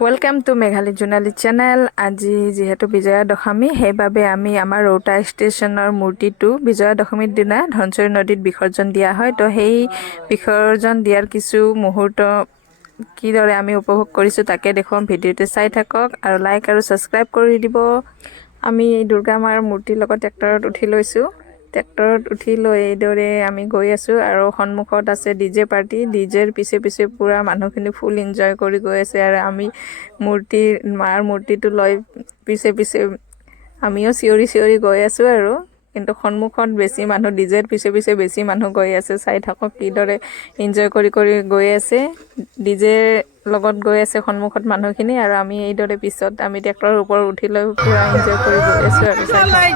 Welcome to Meghali Jonali channel. আজি যেহেতু বিজয়া দশমী সেইবাবে আমি আমাৰ ৰৌতা ষ্টেচনৰ মূৰ্তিটো বিজয়া দশমীৰ দিনা ধনশৰী নদীত বিসৰ্জন দিয়া হয়। তো সেই বিসৰ্জন দিয়াৰ কিছু মুহূৰ্ত কিদৰে আমি উপভোগ কৰিছোঁ তাকে দেখুৱাম। ভিডিঅ'টো চাই থাকক আৰু লাইক আৰু ছাবস্ক্ৰাইব কৰি দিব। আমি দুৰ্গা মাৰ মূৰ্তিৰ লগত ট্ৰেক্টৰত উঠি লৈছোঁ। ট্ৰেক্টৰত উঠি লৈ এইদৰে আমি গৈ আছোঁ আৰু সন্মুখত আছে ডিজে পাৰ্টি। ডিজেৰ পিছে পিছে পূৰা মানুহখিনি ফুল এনজয় কৰি গৈ আছে আৰু আমি মাৰ মূৰ্তিটো লৈ পিছে পিছে আমিও চিঞৰি চিঞৰি গৈ আছোঁ আৰু কিন্তু সন্মুখত বেছি মানুহ, ডিজেৰ পিছে পিছে বেছি মানুহ গৈ আছে। চাই থাকক কিদৰে এনজয় কৰি কৰি গৈ আছে। ডিজেৰ লগত গৈ আছে সন্মুখত মানুহখিনি আৰু আমি এইদৰে পিছত আমি ট্ৰেক্টৰৰ ওপৰত উঠি লৈ পূৰা এনজয় কৰি গৈ আছোঁ আৰু চাই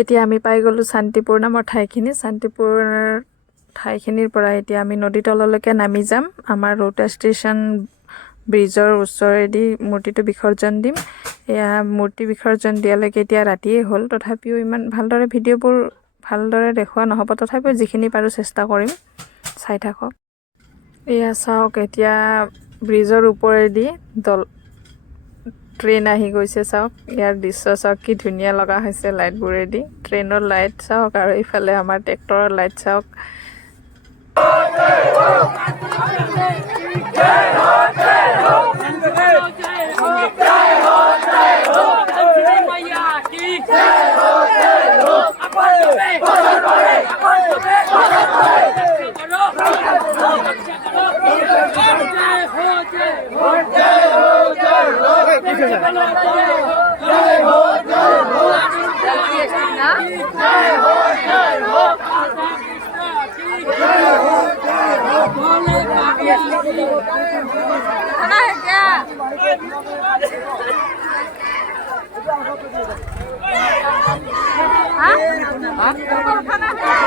এতিয়া আমি পাই গ'লোঁ শান্তিপুৰ নামৰ ঠাইখিনি। শান্তিপুৰ ঠাইখিনিৰ পৰা এতিয়া আমি নদীৰ তললৈকে নামি যাম। আমাৰ ৰৌতা ষ্টেচন ব্ৰিজৰ ওচৰেদি মূৰ্তিটো বিসৰ্জন দিম। এয়া মূৰ্তি বিসৰ্জন দিয়ালৈকে এতিয়া ৰাতিয়ে হ'ল, তথাপিও ইমান ভালদৰে ভিডিঅ'বোৰ ভালদৰে দেখুওৱা নহ'ব, তথাপিও যিখিনি পাৰোঁ চেষ্টা কৰিম। চাই থাকক। এয়া চাওক, এতিয়া ব্ৰিজৰ ওপৰেদি ট্ৰেইন আহি গৈছে। চাওক ইয়াৰ দৃশ্য চাওক, কি ধুনীয়া লগা হৈছে লাইটবোৰেদি। ট্ৰেইনৰ লাইট চাওক আৰু ইফালে আমাৰ ট্ৰেক্টৰৰ লাইট চাওক। खाना है क्या? हाँ? खाना है?